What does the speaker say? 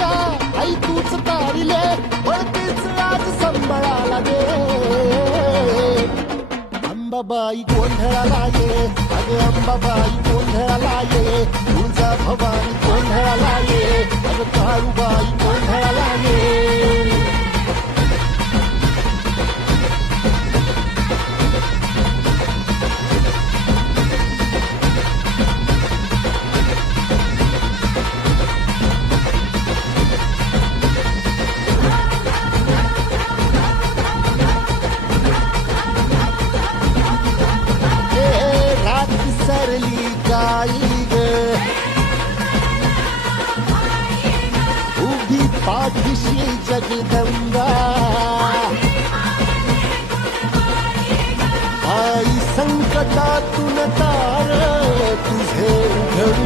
गा आई तूच तारिले वळतीच आज संबळाला दे अंबाबाई गोंधळाला ये अगं अंबाबाई गोंधळाला ये तुळजा भवानी गोंधळाला ये अगं काळूबाई गोंधळाला ये सरली गाई ग उभी पाठीशी जगदंबा आई संकटातून तार तुझे उघडू